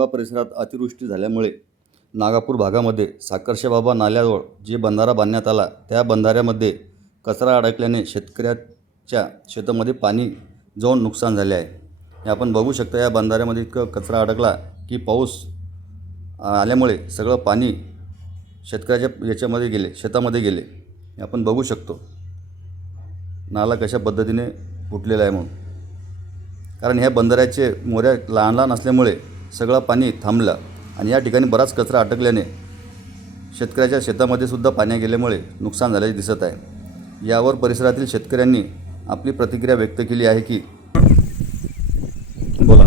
मोंगा परिसरात अतिवृष्टी झाल्यामुळे नागापूर भागामध्ये साकर्शेबाबा नाल्याजवळ जे बंधारा बांधण्यात आला त्या बंधाऱ्यामध्ये कचरा अडकल्याने शेतकऱ्याच्या शेतामध्ये पाणी जाऊन नुकसान झाले आहे. हे आपण बघू शकता. या बंधाऱ्यामध्ये इतकं कचरा अडकला की पाऊस आल्यामुळे सगळं पाणी शेतकऱ्याच्या याच्यामध्ये गेले, शेतामध्ये गेले. हे आपण बघू शकतो नाला कशा पद्धतीने फुटलेला आहे म्हणून. कारण ह्या बंधाऱ्याचे मोऱ्या लहान लहान असल्यामुळे सगळं पाणी थांबलं आणि या ठिकाणी बराच कचरा अटकल्याने शेतकऱ्याच्या शेतामध्ये सुद्धा पाणी गेल्यामुळे नुकसान झाल्याचे दिसत आहे. यावर परिसरातील शेतकऱ्यांनी आपली प्रतिक्रिया व्यक्त केली आहे की बोला.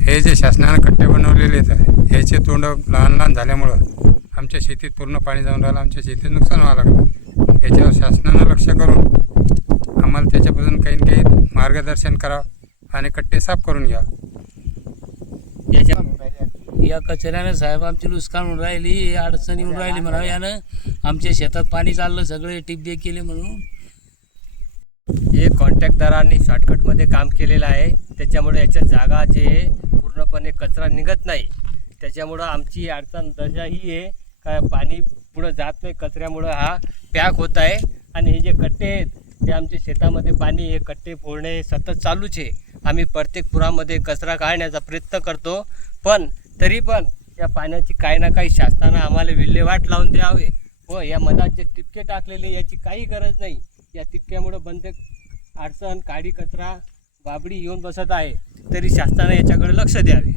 हे जे शासनाने कट्टे बनवलेले आहेत ह्याचे तोंड लहान लहान झाल्यामुळं आमच्या शेतीत पूर्ण पाणी जाऊन राहिलं. आमच्या शेतीत नुकसान व्हायला लागलं. याच्यावर शासनानं लक्ष करून आम्हाला त्याच्यापासून काही ना काही मार्गदर्शन करावं आणि कट्टे साफ करून घ्या. या कचऱ्यानं साहेब आमची नुकसान होऊन राहिली, अडचणी होऊन राहिली म्हणा. यानं आमच्या शेतात पाणी चाललं, सगळे टिपदे केले म्हणून. हे कॉन्ट्रॅक्टदारांनी शॉर्टकटमध्ये काम केलेलं आहे. त्याच्यामुळे याच्या जागा जे पूर्णपणे कचरा निघत नाही. त्याच्यामुळं आमची अडचण दर्जा ही आहे का पाणी पुढं जात नाही. कचऱ्यामुळं हा पॅक होत आहे आणि हे जे कट्टे आहेत ते आमच्या शेतामध्ये पाणी हे कट्टे फोडणे हे सतत चालूच आहे. आम्ही प्रत्येक पुरामध्ये कचरा काढण्याचा प्रयत्न करतो, पण तरी पण या पाण्याची काही ना काही शासनानं आम्हाला विल्हेवाट लावून द्यावे व या मधात जे टिपके टाकलेले याची काही गरज नाही. या टिपक्यामुळं बंद अडचण, काडी कचरा, बाबडी येऊन बसत आहे. तरी शासनाने याच्याकडे लक्ष द्यावे.